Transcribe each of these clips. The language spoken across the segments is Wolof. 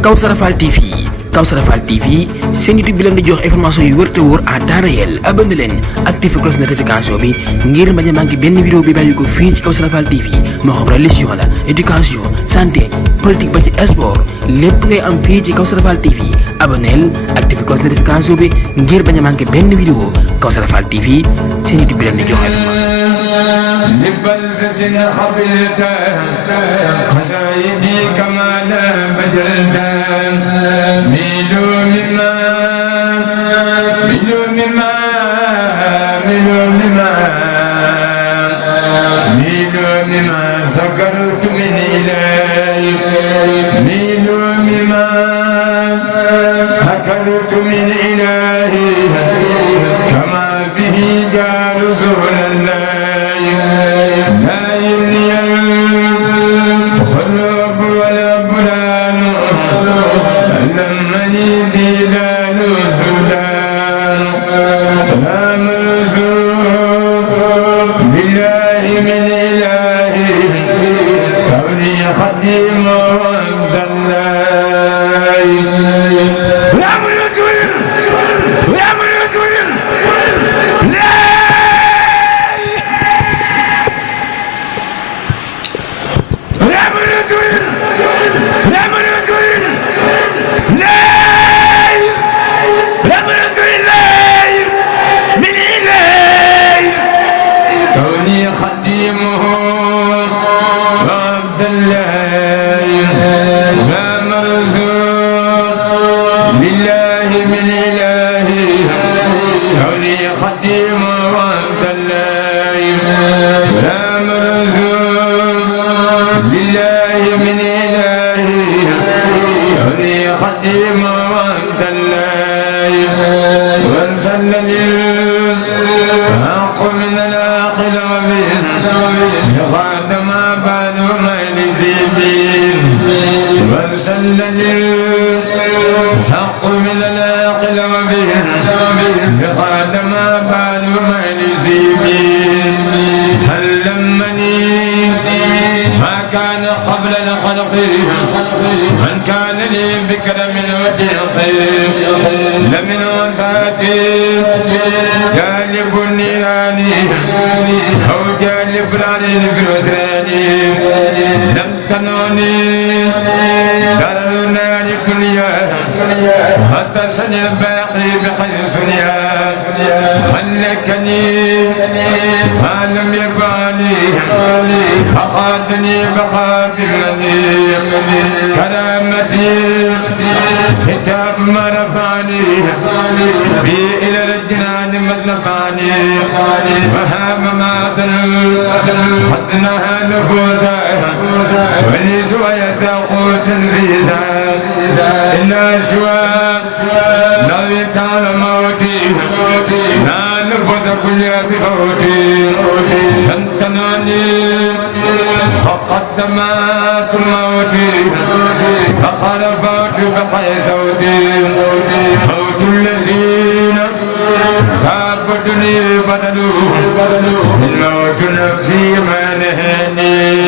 Kawsara Fall TV Kawsara Fall TV seen YouTube bi leen di jox information yu wër te wóor à temps réel abonné leen activé cloche notification bi ngir bañ a manqué benn vidéo bi bàyyi ko fii ci Kawsara Fall TV moo xam religion la éducation santé politique ba ci sport lépp ngay am fii ci Kawsara Fall TV abonneel activé cloche notification bi ngir bañ a manqué benn vidéo Kawsara Fall TV seen YouTube bi leen di jox information. سكرت من إلهي ميل مما أكلت من إلهي كما به جاء رسول الله لا يمني الخلق ولا بران علمني بلال سودان لا مرزوق بالله من إلهي خديم عبد الله يا من يتولد يا من يتولد لا يا من يتولد يا من يتولد لا يا من يتولد من إله كوني خديمه عبد الله لا مرزوق لله من إلهي كوني خديم عبد الله لا مرزوق لله من إلهي كوني خديم عبد الله وانسلني أقوم من الآخر وبين يغاد ما بانوا وارسلني الحق من العاقل وبين بقاد ما بال مجلسين علمني ما كان قبل الخلق من كان لي بكرم وتيقي لمن وساتي جالب النيراني أو جالب العلي في الوسراني لم تنوني حتى سن الباقي بخير سنيا ملكني ما لم يبالي أخذني بخاف الذي كرامتي كتاب ما رفعني بي إلى الجنان مدنفعني وهام ما خدناها نفوسا ولي سوى ساقوت الفيزا إلا شواء نبي تعالى موتي لا نفوس كل بفوتي فانتناني فقدمات موتي فخلفت بخي صوتي موت الذين خابدني بدلوا الموت نفسي ما نهني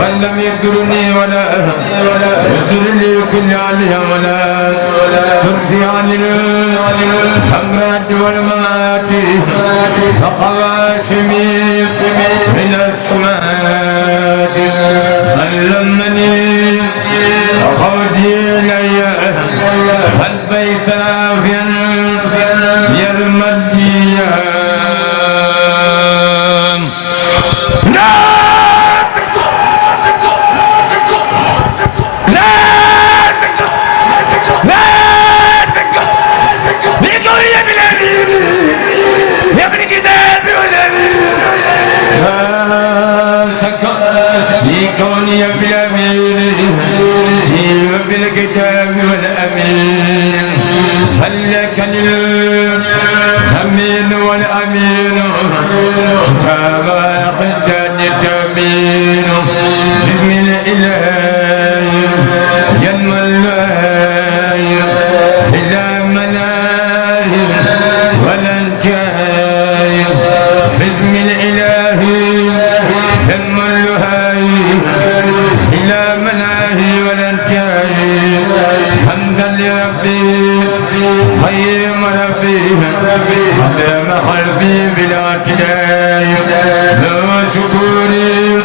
ولم يقدرني ولا يقدرني كل عليها ولا ترجي عن الأمراض والممات فقواسمي من السماء علمني خوتي إلي البيت رافيا يرمى الديان سك في كوني بالأمين وبالكتاب والأمين فلك الأمين والأمين كتاب خدان تمين بسم الإله ينمى الله إلى مناه ولن جاي بسم الإله ينمى الله إلى مناه ولن جاي حمدا لربي خيم ربي علم قلبي بلا ابتلاء له شكوري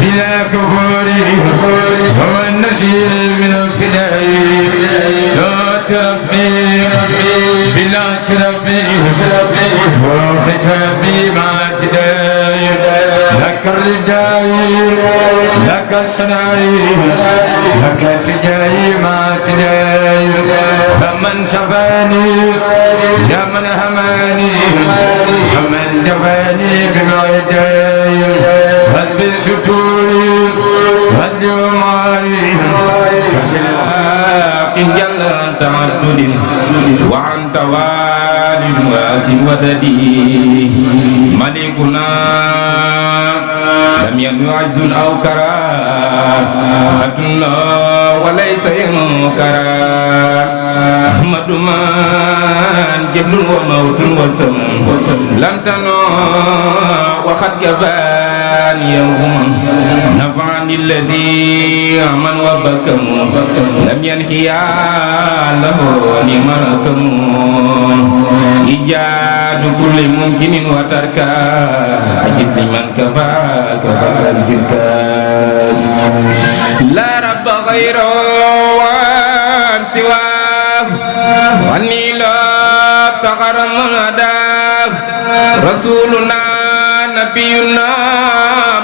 بلا كفوري هو النسير من الفداء لا تربي بلا تربي وختامي مع ابتداء لك الرداء لك الصناعي لك اتجاهي مع ابتداء فمن شفاني يا من هماني ومن دفاني بمعداي فاز بالستور واليوم علي كسلاق جل عن تعدد وعن توال واس وددي ملكنا لم يكن عز أو كراهة وليس ينكرا أحمد من جبل وموت وسم لم تنو وقد كفاني يوم نفعني الذي أمن وبكم لم ينهيا له لملكم إيجاد كل ممكن وتركا عجز لمن كفى بسلكا لا رب غيره وان سواه واني لا تغرم الهداه رسولنا نبينا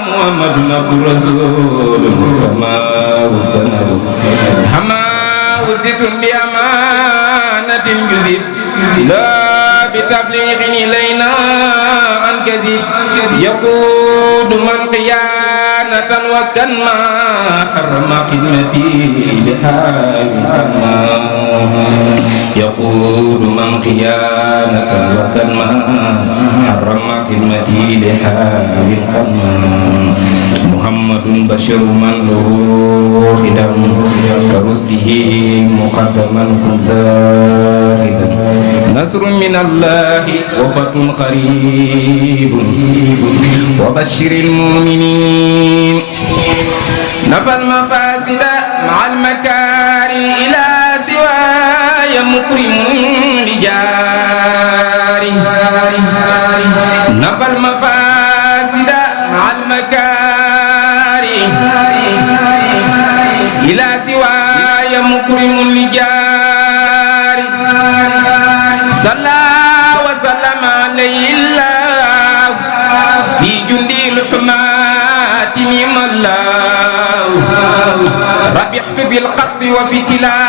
محمد عبد الرسول كما وسند حما وزد بأمانة جذب لا بتبليغ إلينا عن كذب يقود من خيانة وكما حرم خدمتي لحال كما يقود من خيانة وكما حرم خدمتي لحال كما محمد بشر من له خدم كرسله مقدما زاخدا نصر من الله وفتح قريب وبشر المؤمنين نفى المفاسد مع المكاري إلى سواي مكرم لجاري نفى المفاسد مع المكاري إلى سواي مكرم لجاري صلى وسلم عليه الله في جندي الحماة نعم الله ربحت في القبض وفي التلاوة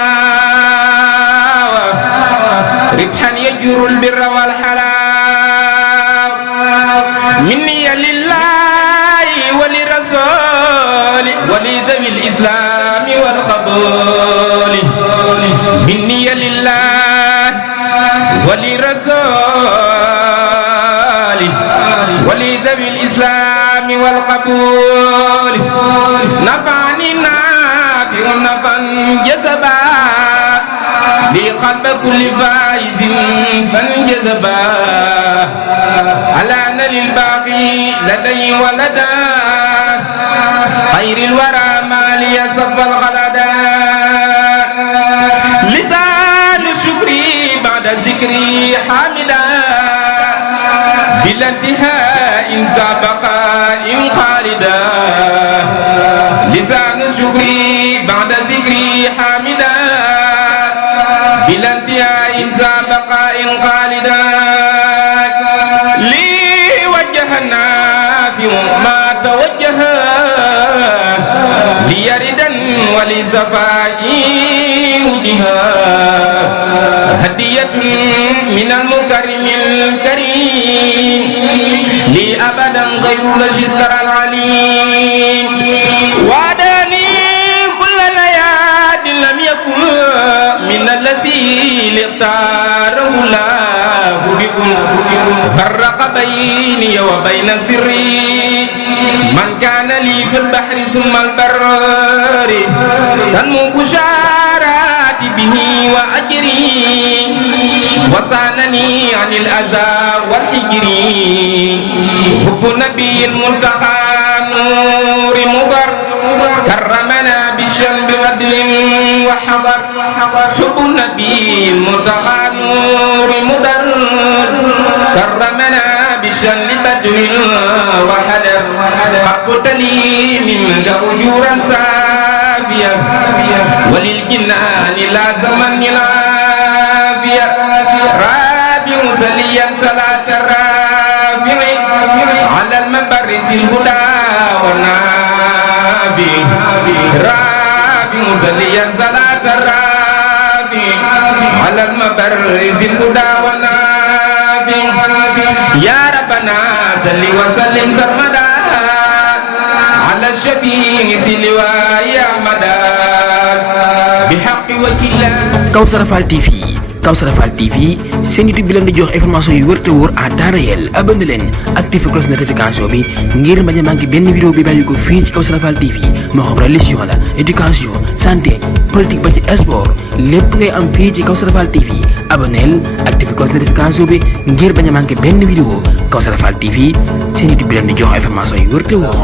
ربحا يجر البر والحلال مني لله ولرسول ولذوي الإسلام والقبول مني لله ولرسول ولذوي الإسلام والقبول نفعني نافع نفعا جذبا لقلب كل فائز فانجذبا على نل الباقي لدي ولدا خير الورى ما لي صف الغلدا لسان شكري بعد ذكري حامدا بلا انتهاء سابق خالدا لسان شكري بعد ذكري حامدا بلا انتهاء سابق خالدا لي وجهنا في ما توجه ليردا ولزفائي وجها هدية من المكرم الكريم لي أبدا غير رسول شستر العليم وعداني كل لياد لم يكن من الذي اختاره الله بكم فرق بيني وبين سري من كان لي في البحر ثم البر تنمو بشارات به وأجري وصانني عن الأذى والحجر حب نبي الملتقى نور مضر كرمنا بالشنب بدل وحضر حب النبي الملتقى نور مضر كرمنا بالشنب بدل وحضر حبت لي منك أجورا سافيا وللجنان لازمني العافية رابع سليا صلاة الرافع على المبرز الهدى والنافع رابع سليا صلاة الرافع على المبرز الهدى والنافع يا ربنا صل وسلم سرمدا على الشفيع سلوى يا مدى بحق وكلا Kawsara Fall TV Kawsara Fall TV seen YouTube bi leen di jox information yu wër te wóor à temps réel abonné leen activé cloche notification bi ngir bañ a manqué benn vidéo bi bàyyi ko fii ci Kawsara Fall TV moo xam religion la éducation santé politique ba ci sport lépp ngay am fii ci Kawsara Fall TV abonneel activé cloche notification bi ngir bañ a manqué benn vidéo Kawsara Fall TV seen YouTube bi leen di jox information yu wër te wóor